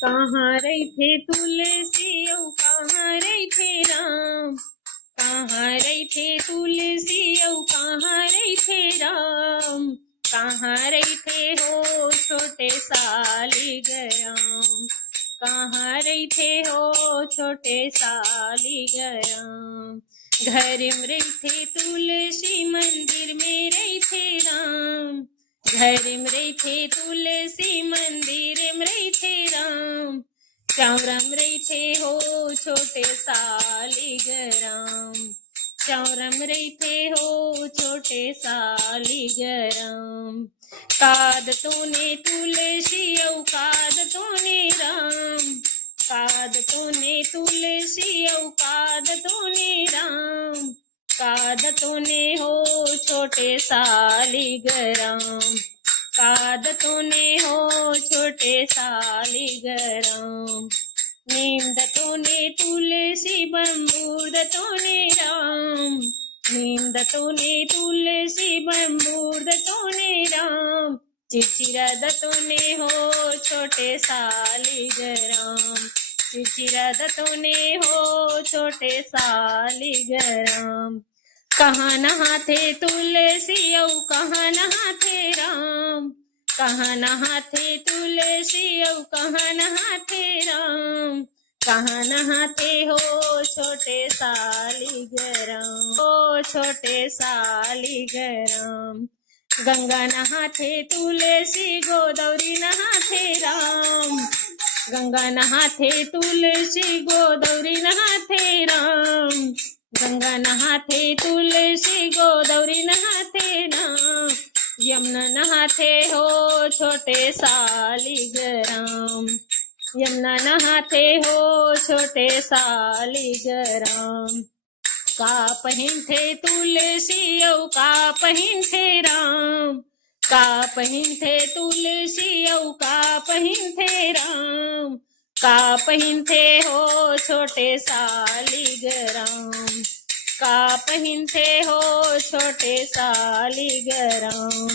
कहाँ रही थे तुलसी औ कहाँ रही थे राम। कहाँ रही थे तुलसी औ कहाँ रही थे राम। कहाँ रही थे हो छोटे सालिग्राम। कहाँ रही थे हो छोटे सालिग्राम। घर में रही थे तुलसी मंदिर में रही थे राम। घर में रही थे तुलसी मंदिर में रही थे राम। चौरम रही थे हो छोटे सालिग्राम। चौरम रही थे हो छोटे सालिग्राम। काद तूने तुलसी औ काद तूने राम। काद तूने तुलसी औ काद तूने राम। काद तूने हो छोटे सालिग्राम। काद तूने हो छोटे सालिग्राम। नींद तूने तुलसी बम्बूद तूने राम। नींद तूने तुलसी बम्बूद तूने राम। चिचिरद तूने हो छोटे सालिग्राम। चिचिरद तूने हो छोटे सालिग्राम। कहाँ नहाथे तुलसी औ कहाँ नहाथे राम। कहाँ नहाथे तुलसी औ कहाँ नहाथे राम। कहाँ नहाथे हो छोटे सालिग्राम। हो छोटे सालिग्राम। गंगा नहाथे तुलसी गोदावरी नहाथे राम। गंगा नहाथे तुलसी गोदावरी नहाथे राम। गंगा नहाथे तुलसी गोदावरी नहाथे राम। यमुना नहाथे हो छोटे सालिग्राम। यमुना नहाथे हो छोटे सालिग्राम। का पहिन थे तुलसी औ का पहिन थे राम। का पहिन थे तुलसी औ का पहिन थे राम। का पहिन थे हो छोटे सालिग्राम। का पहिन थे हो छोटे सालिग्राम।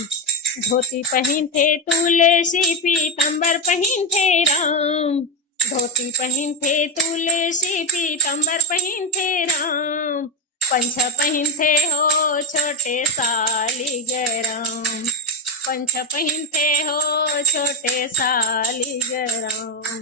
धोती पहिन थे तुलसी पीतंबर पहिन थे राम। धोती पहिन थे तुलसी पीतंबर पहिन थे राम। पंछ पहिन थे हो छोटे सालिग्राम। पंछ पहिन थे हो छोटे सालिग्राम।